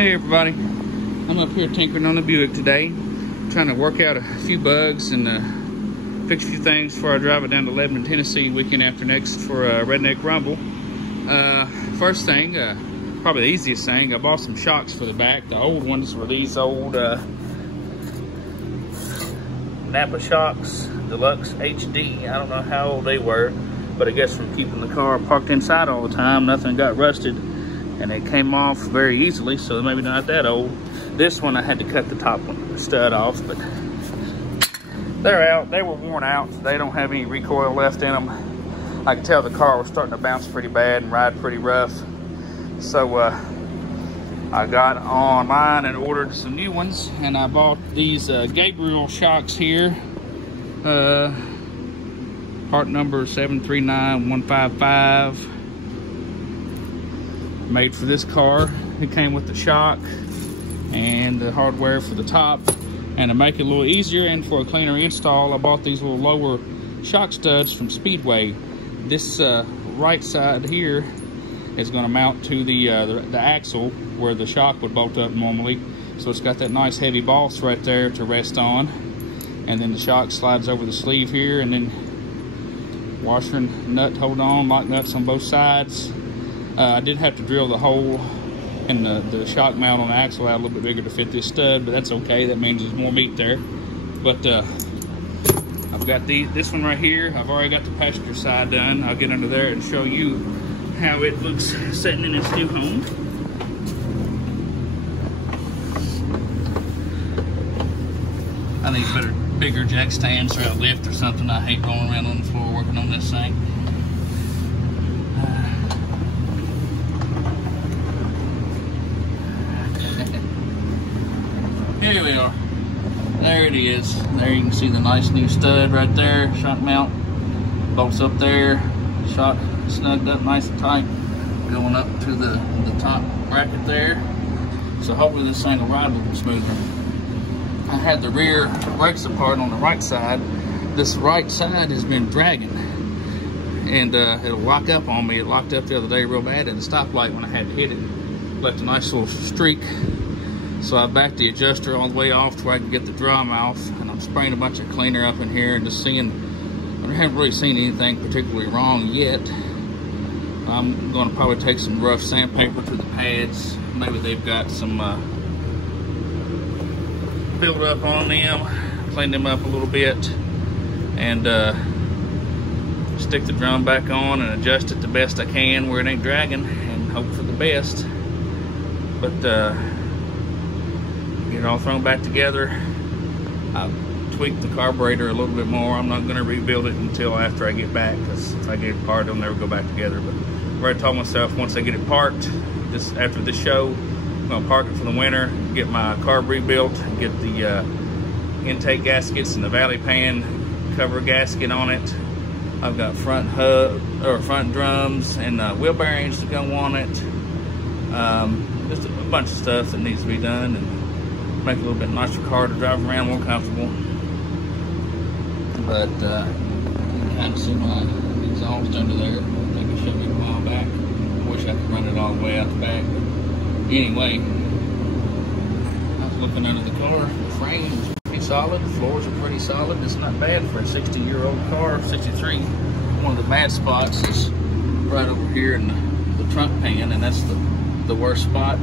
Hey everybody, I'm up here tinkering on the Buick today, trying to work out a few bugs and fix a few things before I drive it down to Lebanon, Tennessee weekend after next for a Redneck Rumble. First thing, probably the easiest thing, I bought some shocks for the back. The old ones were these old Napa shocks, Deluxe HD. I don't know how old they were, but I guess from keeping the car parked inside all the time, nothing got rusted. And they came off very easily, so maybe not that old. This one I had to cut the top stud off, but they're out. They were worn out. They don't have any recoil left in them. I could tell the car was starting to bounce pretty bad and ride pretty rough. So I got online and ordered some new ones, and I bought these Gabriel shocks here. Part number 739155. Made for this car. It came with the shock and the hardware for the top, and to make it a little easier and for a cleaner install, I bought these little lower shock studs from Speedway. This right side here is going to mount to the axle where the shock would bolt up normally, so it's got that nice heavy boss right there to rest on, and then the shock slides over the sleeve here, and then washer and nut hold on, lock nuts on both sides. I did have to drill the hole in the shock mount on the axle out a little bit bigger to fit this stud, but that's okay. That means there's more meat there. But I've got this one right here. I've already got the passenger side done. I'll get under there and show you how it looks sitting in its new home. I need bigger jack stands or a lift or something. I hate rolling around on the floor working on this thing. Here we are. There it is. There you can see the nice new stud right there. Shock mount bolts up there. Shock snugged up nice and tight, going up to the top bracket there. So hopefully this thing will ride a little smoother. I had the rear brakes apart on the right side. This right side has been dragging, and it'll lock up on me. It locked up the other day real bad at the stoplight when I had to hit it. Left a nice little streak. So I backed the adjuster all the way off to where I could get the drum off, and I'm spraying a bunch of cleaner up in here and just seeing, I haven't really seen anything particularly wrong yet. I'm going to probably take some rough sandpaper to the pads. Maybe they've got some build up on them, clean them up a little bit, and stick the drum back on and adjust it the best I can where it ain't dragging, and hope for the best. But get it all thrown back together. I've tweaked the carburetor a little bit more. I'm not going to rebuild it until after I get back, because if I get it parked, it'll never go back together. But I've already told myself once I get it parked, after this show, I'm going to park it for the winter, get my carb rebuilt, get the intake gaskets and the valley pan cover gasket on it. I've got front drums and wheel bearings to go on it. Just a bunch of stuff that needs to be done, and make a little bit nicer car to drive around, more comfortable. But you can kind of see my exhaust under there. I think I showed you a while back. I wish I could run it all the way out the back. But anyway, I was looking under the car. The frame is pretty solid. The floors are pretty solid. It's not bad for a 60-year-old car, 63. One of the bad spots is right over here in the trunk pan, and that's the worst spot.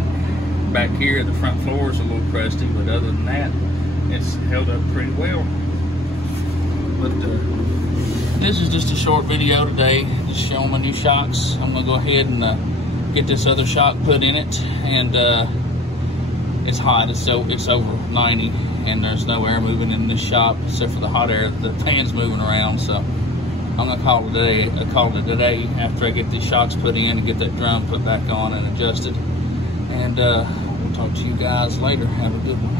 Back here, the front floor is a little crusty, but other than that, it's held up pretty well. But this is just a short video today, just showing my new shocks. I'm gonna go ahead and get this other shock put in it, and it's hot. It's over 90, and there's no air moving in this shop except for the hot air. The fan's moving around, so I'm gonna call it a day after I get these shocks put in and get that drum put back on and adjusted. And we'll talk to you guys later. Have a good one.